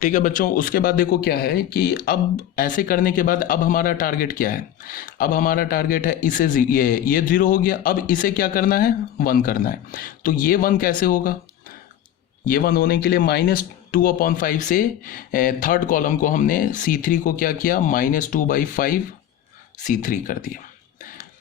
ठीक है बच्चों, उसके बाद देखो क्या है कि अब ऐसे करने के बाद अब हमारा टारगेट क्या है। अब हमारा टारगेट है इसे ये 0 हो गया, अब इसे क्या करना है, 1 करना है। तो ये 1 कैसे होगा, ये 1 होने के लिए -2/5 से थर्ड कॉलम को हमने C3 को क्या किया, -2/5 C3 कर दिया।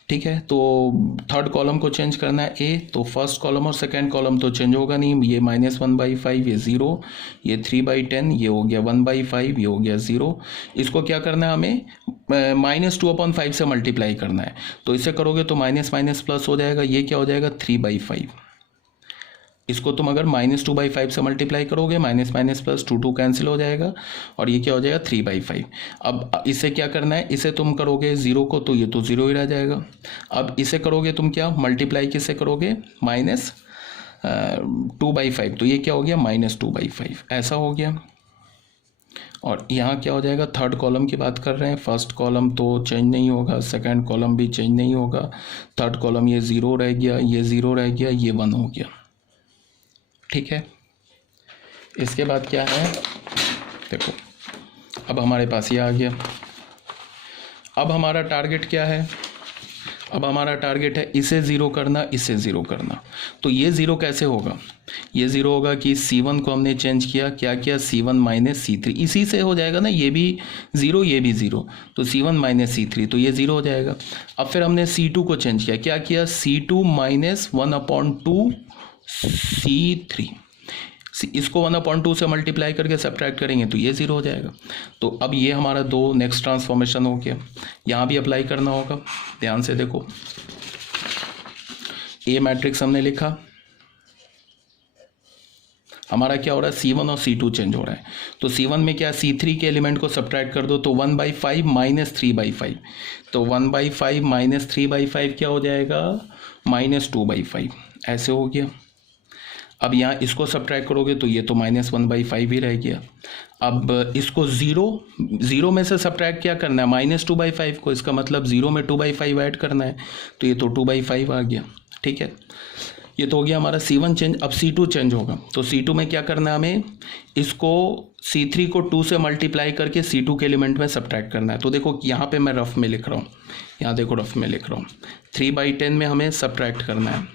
ठीक है, तो थर्ड कॉलम को चेंज करना है ए, तो फर्स्ट कॉलम और सेकंड कॉलम तो चेंज होगा नहीं, ये -1/5 ये 0, ये 3/10 ये हो गया 1/5 ये हो गया 0। इसको क्या करना है हमें, -2/5 से मल्टीप्लाई करना है। तो इसे करोगे तो माइनस माइनस प्लस हो जाएगा, ये क्या हो जाएगा 3/5। इसको तुम अगर -2/5 से मल्टीप्लाई करोगे, माइनस माइनस प्लस 2 कैंसिल हो जाएगा और ये क्या हो जाएगा 3/5। अब इसे क्या करना है, इसे तुम करोगे 0 को तो ये तो 0 ही रह जाएगा। अब इसे करोगे तुम क्या, मल्टीप्लाई किससे करोगे, -2/5, तो ये क्या हो गया -2/5, ऐसा हो गया। और यहाँ क्या हो जाएगा, थर्ड कॉलम की बात कर रहे हैं, फर्स्ट कॉलम तो चेंज नहीं होगा, सेकंड कॉलम भी चेंज नहीं होगा, थर्ड कॉलम ये 0 रह गया, ये 0 रह गया, ये 1 हो गया। ठीक है, इसके बाद क्या है, देखो अब हमारे पास ये आ गया। अब हमारा टारगेट क्या है, अब हमारा टारगेट है इसे 0 करना, इसे 0 करना। तो ये 0 कैसे होगा, ये 0 होगा कि C1 को हमने चेंज किया, क्या किया, C1 - C3, इसी से हो जाएगा ना, ये भी 0 ये भी 0, तो C1 - C3, तो ये 0 हो जाएगा। अब फिर हमने C2 को चेंज किया, क्या किया, C2 - 1/2 C3, इसको 1/2 से मल्टीप्लाई करके सब्ट्रैक्ट करेंगे तो ये 0 हो जाएगा। तो अब ये हमारा दो नेक्स्ट ट्रांसफॉर्मेशन हो गया, यहाँ भी अप्लाई करना होगा। ध्यान से देखो, ए मैट्रिक्स हमने लिखा, हमारा क्या हो रहा है, C1 और C2 चेंज हो रहा है। तो C1 में क्या, C3 के एलिमेंट को सब्ट्रैक्ट कर दो, तो 1/5 - 3/5, तो 1/5 - 3/5 क्या हो जाएगा, -2/5, ऐसे हो गया। अब यहाँ इसको सब्ट्रैक्ट करोगे तो ये तो -1/5 ही रह गया। अब इसको 0 में से सब्ट्रैक्ट क्या करना है, -2/5 को, इसका मतलब 0 में 2/5 ऐड करना है, तो ये तो 2/5 आ गया। ठीक है, ये तो हो गया हमारा C1 चेंज। अब C2 चेंज होगा, तो C2 में क्या करना है हमें, इसको C3 को 2 से मल्टीप्लाई करके C2 के एलिमेंट में सब्ट्रैक्ट करना है। तो देखो यहाँ पे मैं रफ में लिख रहा हूँ, यहाँ देखो रफ में लिख रहा हूँ, 3/10 में हमें सब्ट्रैक्ट करना है,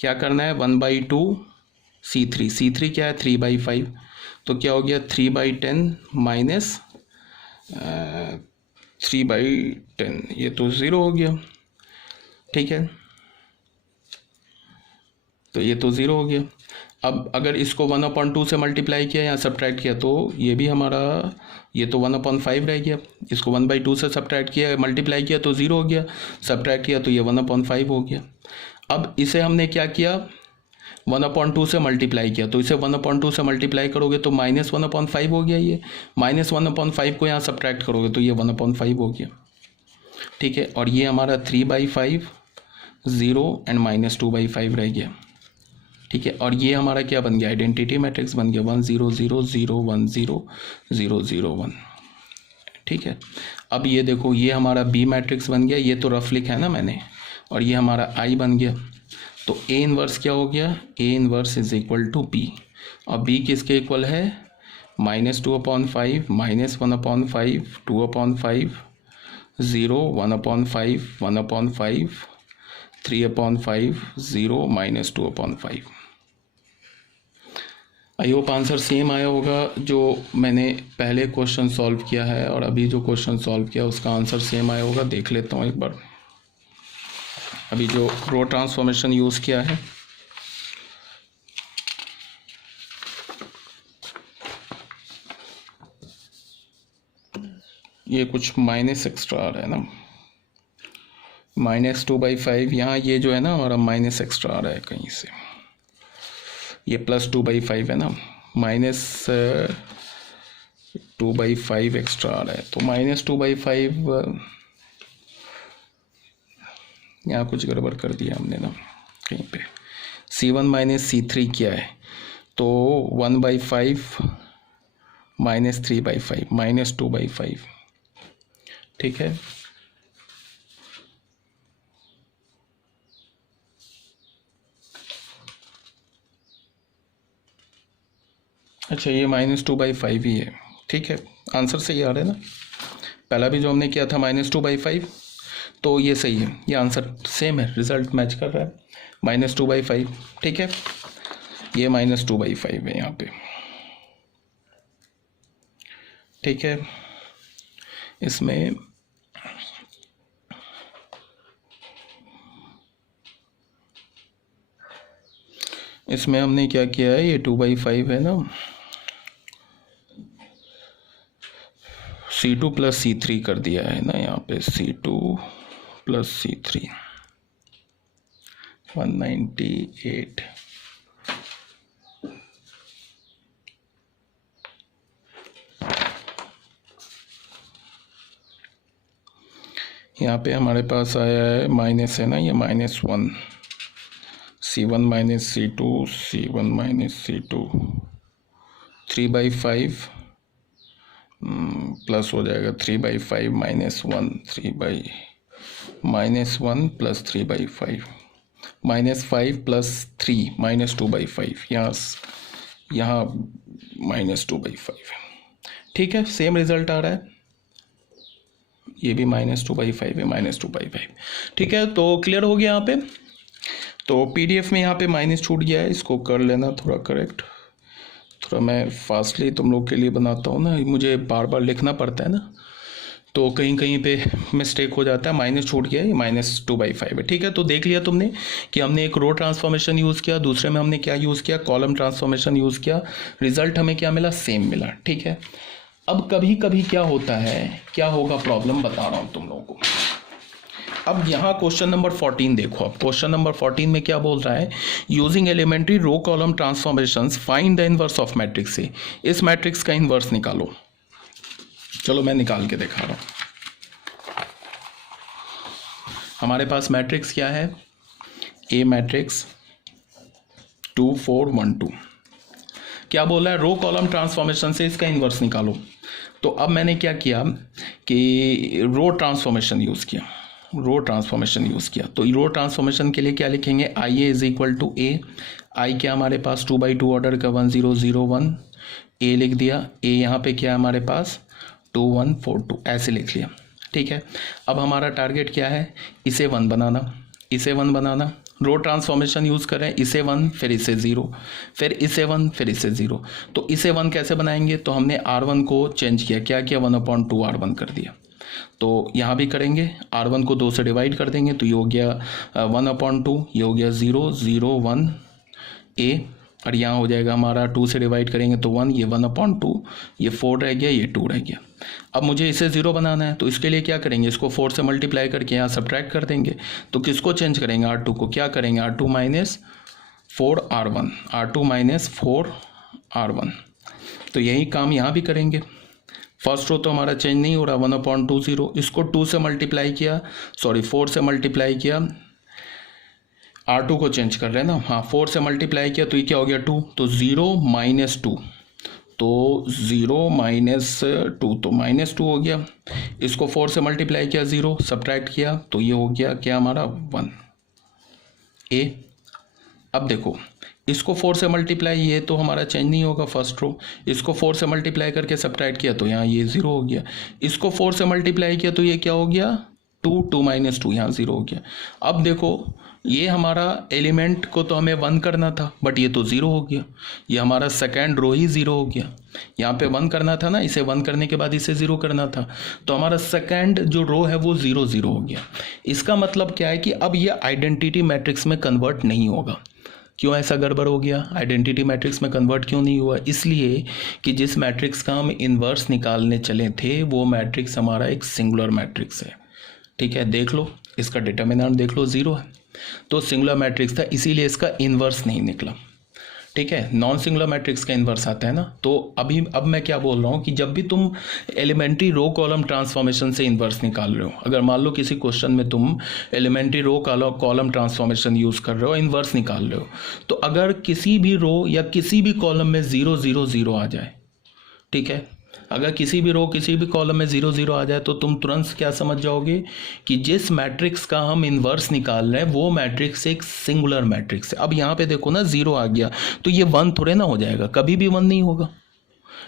क्या करना है, 1/2 C3 क्या है 3/5, तो क्या हो गया 3/10 माइनस 3/10, ये तो 0 हो गया। ठीक है, तो ये तो 0 हो गया। अब अगर इसको 1/2 से मल्टीप्लाई किया या सब्ट्रैक्ट किया तो ये भी हमारा, ये तो 1/5 रह गया, इसको 1/2 से सब्ट्रैक्ट किया मल्टीप्लाई किया तो 0 हो गया, सब्ट्रैक्ट किया तो ये 1/5 हो गया। अब इसे हमने क्या किया, 1/2 से मल्टीप्लाई किया, तो इसे 1/2 से मल्टीप्लाई करोगे तो -1/5 हो गया, ये -1/5 को यहाँ सब्ट्रैक्ट करोगे तो ये 1/5 हो गया। ठीक है, और ये हमारा 3/5 0 एंड -2/5 रह गया। ठीक है, और ये हमारा क्या बन गया, आइडेंटिटी मैट्रिक्स बन गया 1 0 0 0 1 0 0 0 1। ठीक है, अब ये देखो, ये हमारा बी मैट्रिक्स बन गया, ये तो रफ लिखा है ना मैंने, और ये हमारा आई बन गया। तो ए इनवर्स क्या हो गया, A inverse is equal to B, और बी किसके इक्वल है, -2/5 -1/5 2/5 0 1/5 1/5 3/5 0 -2/5। आई होप आंसर सेम आया होगा जो मैंने पहले क्वेश्चन सॉल्व किया है और अभी जो क्वेश्चन सॉल्व किया उसका आंसर सेम आया होगा। देख लेता हूँ एक बार, अभी जो रो ट्रांसफॉर्मेशन यूज़ किया है, ये कुछ माइनस एक्स्ट्रा आ रहा है ना, -2/5, यहाँ ये जो है ना हमारा माइनस एक्स्ट्रा आ रहा है कहीं से, ये +2/5 है ना, -2/5 एक्स्ट्रा आ रहा है, तो -2/5 यहाँ कुछ गड़बड़ कर दिया हमने ना कहीं पे। C1 - C3 क्या है, तो 1/5 -3/5 -2/5। ठीक है, अच्छा, ये -2/5 ही है, ठीक है, आंसर सही आ रहा है ना। पहला भी जो हमने किया था -2/5, तो ये सही है, ये आंसर सेम है, रिजल्ट मैच कर रहा है, -2/5, ठीक है, ये -2/5 है यहाँ पे, ठीक है। इसमें हमने क्या किया है, ये 2/5 है ना, C2 + C3 कर दिया है ना यहाँ पे, C2 + C3 198। यहाँ पे हमारे पास आया है माइनस है ना, ये -1, C1 - C2, C1 - C2, 3/5 plus हो जाएगा 3/5 - 1, -1 + 3/5 -5 + 3 -2/5, यहाँ -2/5 है, ठीक है, सेम रिजल्ट आ रहा है, ये भी -2/5 है, -2/5, ठीक है। तो क्लियर हो गया यहाँ पे। तो PDF में यहाँ पे माइनस छूट गया है, इसको कर लेना थोड़ा करेक्ट, थोड़ा मैं फास्टली तुम लोग के लिए बनाता हूँ ना, मुझे बार बार लिखना पड़ता है ना, तो कहीं कहीं पे मिस्टेक हो जाता है, माइनस छूट गया है, -2/5 है, ठीक है। तो देख लिया तुमने कि हमने एक रो ट्रांसफॉर्मेशन यूज़ किया, दूसरे में हमने क्या यूज़ किया, कॉलम ट्रांसफॉर्मेशन यूज़ किया, रिजल्ट हमें क्या मिला, सेम मिला, ठीक है। अब कभी कभी क्या होता है, क्या होगा प्रॉब्लम, बता रहा हूँ तुम लोगों को। अब यहाँ क्वेश्चन नंबर 14 देखो, अब क्वेश्चन नंबर 14 में क्या बोल रहा है, using elementary row column transformations find the inverse of matrix से, इस मैट्रिक्स का इनवर्स निकालो। चलो मैं निकाल के दिखा रहा हूँ। हमारे पास मैट्रिक्स क्या है, ए मैट्रिक्स 2 4 1 2, क्या बोल रहा है, रो कॉलम ट्रांसफॉर्मेशन से इसका इनवर्स निकालो। तो अब मैंने क्या किया कि रो ट्रांसफॉर्मेशन यूज़ किया, तो रो ट्रांसफॉर्मेशन के लिए क्या लिखेंगे, IA = A, आई क्या हमारे पास 2/2 ऑर्डर का 1 0 0 1, ए लिख दिया, ए यहाँ पे क्या है हमारे पास 2 1 4 2, ऐसे लिख लिया, ठीक है। अब हमारा टारगेट क्या है, इसे 1 बनाना, रो ट्रांसफॉर्मेशन यूज़ करें, इसे 1 फिर इसे 0, फिर इसे 1 फिर इसे 0। तो इसे 1 कैसे बनाएंगे, तो हमने R1 को चेंज किया, क्या किया, 1/2 R1 कर दिया। तो यहाँ भी करेंगे, R1 को 2 से डिवाइड कर देंगे, तो ये हो गया 1/2, ये हो गया 0 0 1 A, और यहाँ हो जाएगा हमारा 2 से डिवाइड करेंगे तो 1, ये 1/2, ये 4 रह गया, ये 2 रह गया। अब मुझे इसे 0 बनाना है, तो इसके लिए क्या करेंगे, इसको 4 से मल्टीप्लाई करके यहाँ सब्ट्रैक्ट कर देंगे। तो किसको चेंज करेंगे, R2 को, क्या करेंगे, R2 - 4 R1, R2 - 4 R1। तो यही काम यहाँ भी करेंगे। फर्स्ट रो तो हमारा चेंज नहीं हो रहा, 1/2 0, इसको 2 से मल्टीप्लाई किया, 4 से मल्टीप्लाई किया, R2 को चेंज कर रहे हैं ना, हाँ 4 से मल्टीप्लाई किया, तो ये क्या हो गया 2, तो 0 - 2, तो 0 - 2, तो -2 हो गया। इसको 4 से मल्टीप्लाई किया, 0 सब्ट्रैक्ट किया, तो ये हो गया क्या हमारा 1 A। अब देखो, इसको 4 से मल्टीप्लाई, ये तो हमारा चेंज नहीं होगा फर्स्ट रो, इसको 4 से मल्टीप्लाई करके सब्ट्रैक्ट किया, तो यहाँ ये 0 हो गया। इसको 4 से मल्टीप्लाई किया, तो ये क्या हो गया 2 2 - 2, यहाँ 0 हो गया। अब देखो, ये हमारा एलिमेंट को तो हमें 1 करना था, बट ये तो 0 हो गया, ये हमारा सेकेंड रो ही 0 हो गया। यहाँ पे 1 करना था ना, इसे 1 करने के बाद इसे 0 करना था, तो हमारा सेकेंड जो रो है वो 0 0 हो गया। इसका मतलब क्या है कि अब ये आइडेंटिटी मैट्रिक्स में कन्वर्ट नहीं होगा। क्यों ऐसा गड़बड़ हो गया, आइडेंटिटी मैट्रिक्स में कन्वर्ट क्यों नहीं हुआ, इसलिए कि जिस मैट्रिक्स का हम इन्वर्स निकालने चले थे वो मैट्रिक्स हमारा एक सिंगुलर मैट्रिक्स है, ठीक है। देख लो, इसका डिटर्मिनेंट देख लो 0 है, तो सिंगुलर मैट्रिक्स था, इसीलिए इसका इन्वर्स नहीं निकला, ठीक है। नॉन सिंगुलर मैट्रिक्स का इन्वर्स आता है ना। तो अब मैं क्या बोल रहा हूँ कि जब भी तुम एलिमेंट्री रो कॉलम ट्रांसफॉर्मेशन से इन्वर्स निकाल रहे हो, अगर मान लो किसी क्वेश्चन में तुम elementary row column transformation use कर रहे हो, इन्वर्स निकाल रहे हो, तो अगर किसी भी रो या किसी भी कॉलम में 0 0 0 आ जाए, ठीक है, अगर किसी भी रो किसी भी कॉलम में 0 0 आ जाए तो तुम तुरंत क्या समझ जाओगे कि जिस मैट्रिक्स का हम इन्वर्स निकाल रहे हैं वो मैट्रिक्स एक सिंगुलर मैट्रिक्स है। अब यहाँ पे देखो ना 0 आ गया तो ये 1 थोड़े ना हो जाएगा, कभी भी 1 नहीं होगा,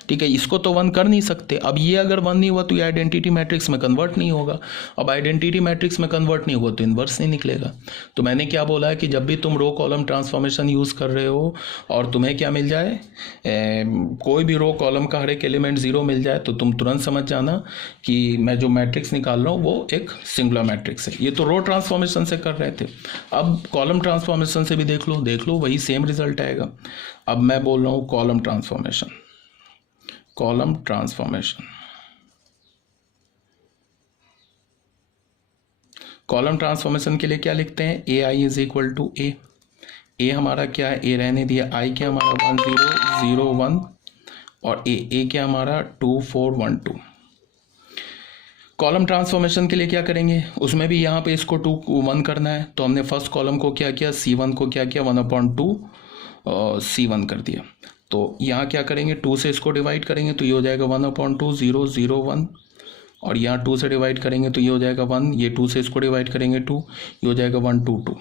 ठीक है, इसको तो 1 कर नहीं सकते। अब ये अगर 1 नहीं हुआ तो ये आइडेंटिटी मैट्रिक्स में कन्वर्ट नहीं होगा। अब आइडेंटिटी मैट्रिक्स में कन्वर्ट नहीं होगा तो इन्वर्स नहीं निकलेगा। तो मैंने क्या बोला है कि जब भी तुम रो कॉलम ट्रांसफॉर्मेशन यूज़ कर रहे हो और तुम्हें क्या मिल जाए, कोई भी रो कॉलम का हर एक एलिमेंट 0 मिल जाए तो तुम तुरंत समझ जाना कि मैं जो मैट्रिक्स निकाल रहा हूँ वो एक सिंगुलर मैट्रिक्स है। ये तो रो ट्रांसफॉर्मेशन से कर रहे थे, अब कॉलम ट्रांसफॉर्मेशन से भी देख लो वही सेम रिजल्ट आएगा। अब मैं बोल रहा हूँ कॉलम ट्रांसफॉर्मेशन कॉलम ट्रांसफॉर्मेशन के लिए क्या लिखते हैं, ए आई इज इक्वल टू ए हमारा क्या है, ए रहने दिया, आई क्या हमारा 1 0 0 1 और ए क्या हमारा 2 4 1 2। कॉलम ट्रांसफॉर्मेशन के लिए क्या करेंगे, उसमें भी यहाँ पे इसको 2 1 करना है, तो हमने फर्स्ट कॉलम को क्या किया, C1 को क्या किया 1/2 C1 कर दिया। तो यहाँ क्या करेंगे, 2 से इसको डिवाइड करेंगे तो ये हो जाएगा 1/2 0 0 1 और यहाँ 2 से डिवाइड करेंगे तो ये हो जाएगा 1, ये 2 से इसको डिवाइड करेंगे 2, ये हो जाएगा 1 2 2,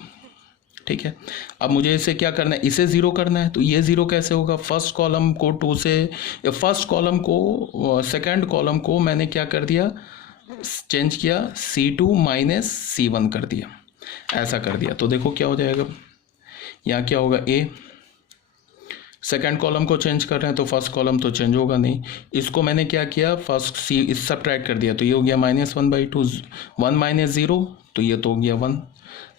ठीक है। अब मुझे इसे क्या करना है, इसे 0 करना है, तो ये 0 कैसे होगा, फर्स्ट कॉलम को 2 से, फर्स्ट कॉलम को सेकेंड कॉलम को मैंने क्या कर दिया, चेंज किया, C2 माइनस C1 कर दिया, ऐसा कर दिया। तो देखो क्या हो जाएगा, यहाँ क्या होगा, ए सेकेंड कॉलम को चेंज कर रहे हैं तो फर्स्ट कॉलम तो चेंज होगा नहीं, इसको मैंने क्या किया, फर्स्ट सी इस सब्ट्रैक्ट कर दिया तो ये हो गया -1/2, 1 माइनस 0 तो ये तो हो गया 1।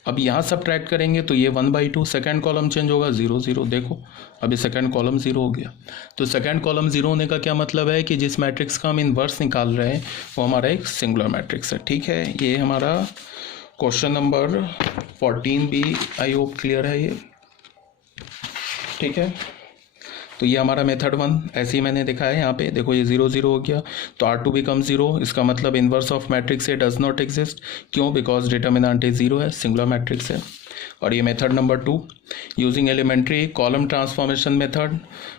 अब यहाँ सब्ट्रैक्ट करेंगे तो ये 1/2, सेकेंड कॉलम चेंज होगा 0 0, देखो अभी सेकेंड कॉलम 0 हो गया। तो सेकेंड कॉलम 0 होने का क्या मतलब है कि जिस मैट्रिक्स का हम इन्वर्स निकाल रहे हैं वो हमारा एक सिंगुलर मैट्रिक्स है, ठीक है। ये हमारा क्वेश्चन नंबर 14 भी आई होप क्लियर है ये, ठीक है। तो ये हमारा मेथड 1 ऐसे ही मैंने दिखाया है, यहाँ पे देखो ये 0 0 हो गया तो R2 बिकम 0, इसका मतलब inverse of matrix A does not exist, क्यों, बिकॉज डिटर्मिनेंट ए 0 है, सिंगुलर मैट्रिक्स है। और ये method number 2 using elementary column transformation method,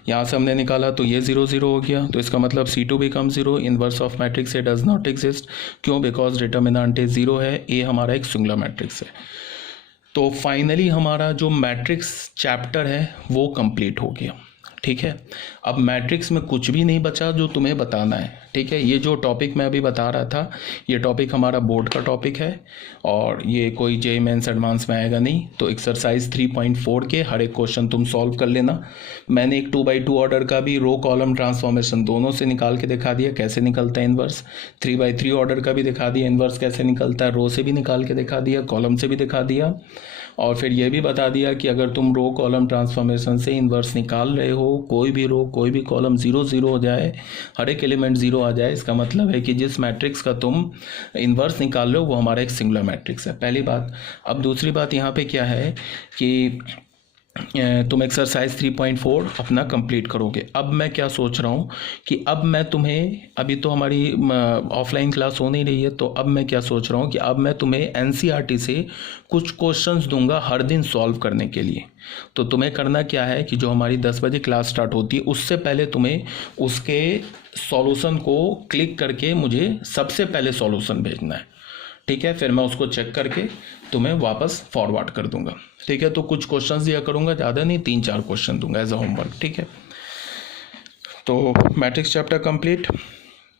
यहाँ से हमने निकाला तो ये 0 0 हो गया तो इसका मतलब C2 become 0, inverse of matrix A does not exist, क्यों, बिकॉज डिटर्मिनेंट ए 0 है, ए हमारा एक सिंगुलर मैट्रिक्स है। तो फाइनली हमारा जो मैट्रिक्स चैप्टर है वो कंप्लीट हो गया, ठीक है। अब मैट्रिक्स में कुछ भी नहीं बचा जो तुम्हें बताना है, ठीक है। ये जो टॉपिक मैं अभी बता रहा था ये टॉपिक हमारा बोर्ड का टॉपिक है और ये कोई जेईई मेंस एडवांस में आएगा नहीं। तो एक्सरसाइज 3.4 के हर एक क्वेश्चन तुम सॉल्व कर लेना। मैंने एक 2x2 ऑर्डर का भी रो कॉलम ट्रांसफॉर्मेशन दोनों से निकाल के दिखा दिया कैसे निकलता है इन्वर्स, 3x3 ऑर्डर का भी दिखा दिया इन्वर्स कैसे निकलता है, रो से भी निकाल के दिखा दिया, कॉलम से भी दिखा दिया, और फिर ये भी बता दिया कि अगर तुम रो कॉलम ट्रांसफॉर्मेशन से इन्वर्स निकाल रहे हो, कोई भी रो कोई भी कॉलम 0 0 हो जाए, हर एक एलिमेंट 0 आ जाए, इसका मतलब है कि जिस मैट्रिक्स का तुम इन्वर्स निकाल रहे हो वो हमारा एक सिंगुलर मैट्रिक्स है, पहली बात। अब दूसरी बात यहाँ पे क्या है कि तुम एक्सरसाइज 3.4 अपना कंप्लीट करोगे। अब मैं क्या सोच रहा हूँ कि अब मैं तुम्हें, अभी तो हमारी ऑफलाइन क्लास हो नहीं रही है, तो अब मैं क्या सोच रहा हूँ कि अब मैं तुम्हें एनसीईआरटी से कुछ क्वेश्चंस दूंगा हर दिन सॉल्व करने के लिए। तो तुम्हें करना क्या है कि जो हमारी 10 बजे क्लास स्टार्ट होती है उससे पहले तुम्हें उसके सॉल्यूशन को क्लिक करके मुझे सबसे पहले सॉल्यूशन भेजना है, ठीक है। फिर मैं उसको चेक करके तुम्हें वापस फॉरवर्ड कर दूंगा, ठीक है। तो कुछ क्वेश्चंस दिया करूंगा, ज़्यादा नहीं, 3-4 क्वेश्चन दूंगा एज अ होमवर्क, ठीक है। तो matrix chapter complete,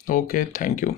okay, thank you.